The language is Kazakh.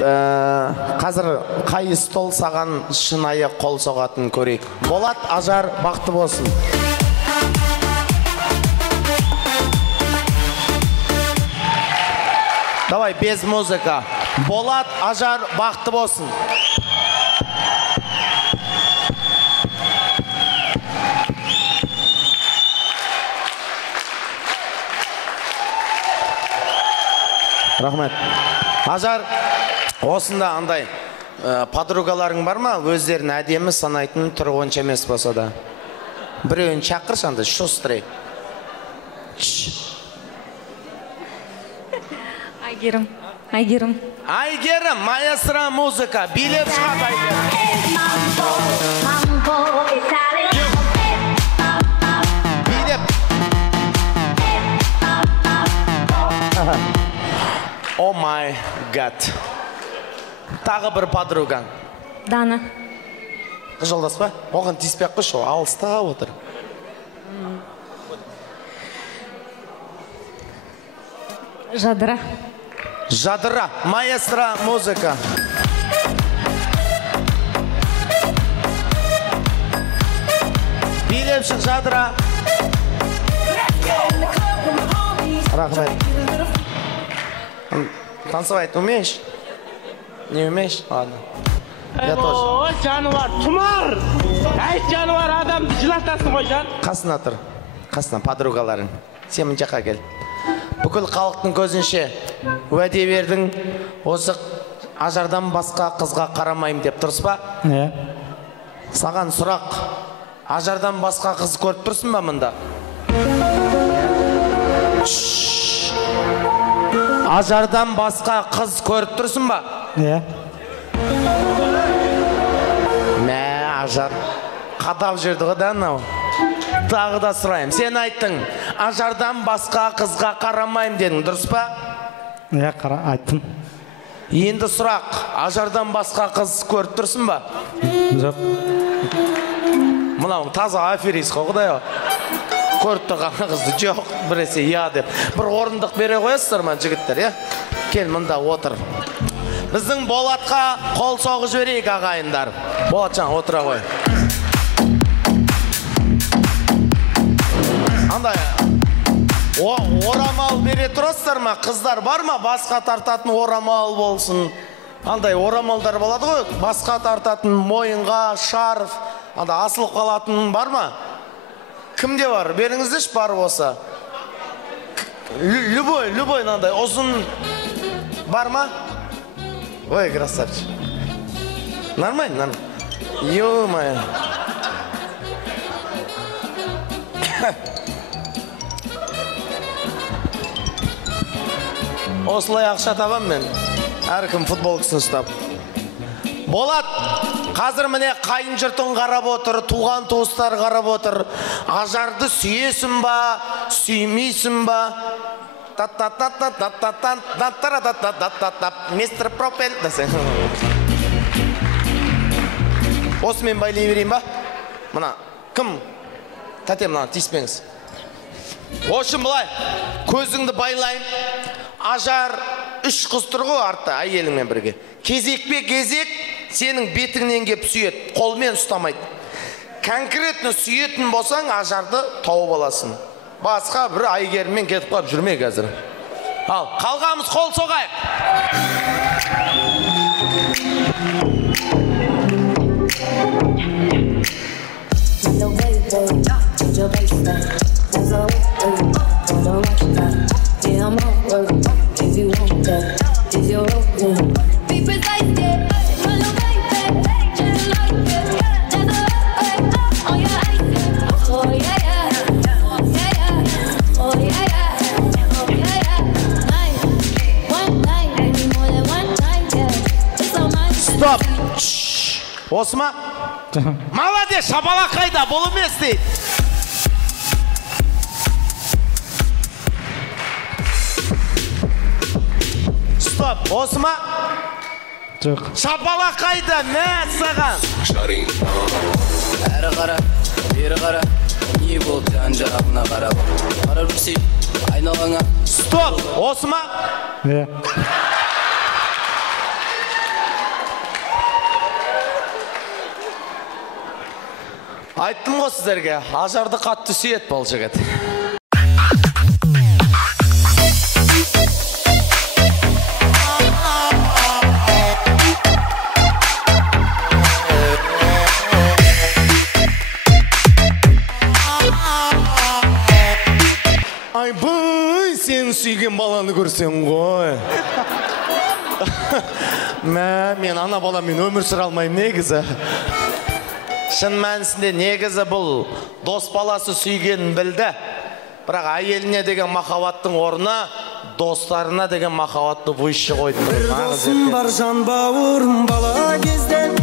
қазір қай стол саған шынайы қол соғатын көрейік. Болат, Ажар, бақытты болсын. Давай, без музыка. Болат, Ажар, бақытты болсын. Рахмет. Ажар, осында андай подругаларың бар ма? Өздерін әдемі санайтын түрі онша емес болса да. Біреуін шақыршы андай, шустрый. Айгерім. Айгерім, маэстро музыка, билеп шығады Айгерім. Билеп. О май гад. Тағы бір подругаң. Дана. Жолдас па? Оған тиіспек қой шо, алыста отыр. Жадыра. Жадыра, маэстро музыка. Билепші Жадыра. Рахмет. Танцевать умеешь? Не умеешь? Ладно. Я тоже. О, жануар, тұмар! Әй, жануар, адамды жылатасың ғой, жан. Қасына тұр. Қасына, подругаларың. Сен мін жаққа кел. Бүкіл халықтың көзінше уәде бердің, осы Ажардан басқа қызға қарамайым деп тұрсыз ба? Саған сұрақ. Ажардан басқа қыз көріп тұрсың ба мұнда? Ажардан басқа қыз көріп тұрсың ба? Мә, Ажар, қадап жүрді ғыда нау. Тағы да сұрайым. Сен айттың, Ажардан басқа қызға қарамайым дедің, дұрыс па? Айттым. Енді сұрақ, Ажардан басқа қыз көріп тұрсың ба? Жоқ. Мұнау таза аферист қой, құдай ау. Көріп тұрған қызды жоқ, біресе я деп. Бір орындық бере қоясыздар ма, жігіттер, е? Кел, мұнда отыр. Біздің Болатқа қол соғы жіберейік, ағайындар. Болатжан, отыра қой. Андай, орамал бере тұрасыздар ма? Қыздар бар ма? Басқа тартатын орамал болсын. Андай, орамалдар болады ғой? Басқа тартатын мойынға, шарф, анда асылып қалатын бар ма? Кімде бар? Беріңіздеш бар болса. Любой, андай, ұзын бар ма? Ой, красавчик. Нормально, нормально. Ё-моё. Осылай ақша табам мен. Әркім футболкасын ұстап. Болат, қазір міне қайын жұртың қарап отыр, туған туыстар қарап отыр. Ажарды сүйесің ба, сүймейсің ба? Мистер Пропен. Осымен байлай берейін ба? Мұна, кім? Тәте, мұна, тиіспеңіз. Ошын бұлай, көзіңді байлайын. Ажар 3 қыз тұрғы артта әйеліңмен бірге. Кезекпе кезек сенің бетіңнен кеп сүйет, қолмен ұстамайды. Конкретно сүйетін болсаң, Ажарды тауып аласың. Басқа бір Айгеріммен кетіп қап жүрме қазір. Ал, қалғамыз қол соғайық. Стоп! Осы ма? Молодец, шапалақ қайда, бұл емес дейді. Стоп, осы ма? Жоқ. Шапалақ қайда, мә саған. Әрі қара, бері қара, не болды жан-жағына қарап. Қарап жүрсей, айналаңа. Стоп, осы ма? Айттым ғой сіздерге, Ажарды қатты сүйет бұл жігіт. Айбай, сен сүйген баланы көрсең ғой. Мен ана баламен өмір сүре алмаймын негізі. Шын мәнісінде негізі бұл дос баласы сүйгенін білді. Бірақ әйеліне деген махаббаттың орнына достарына деген махаббатты выше қойды. Бір досым бар жан бауырым бала кезден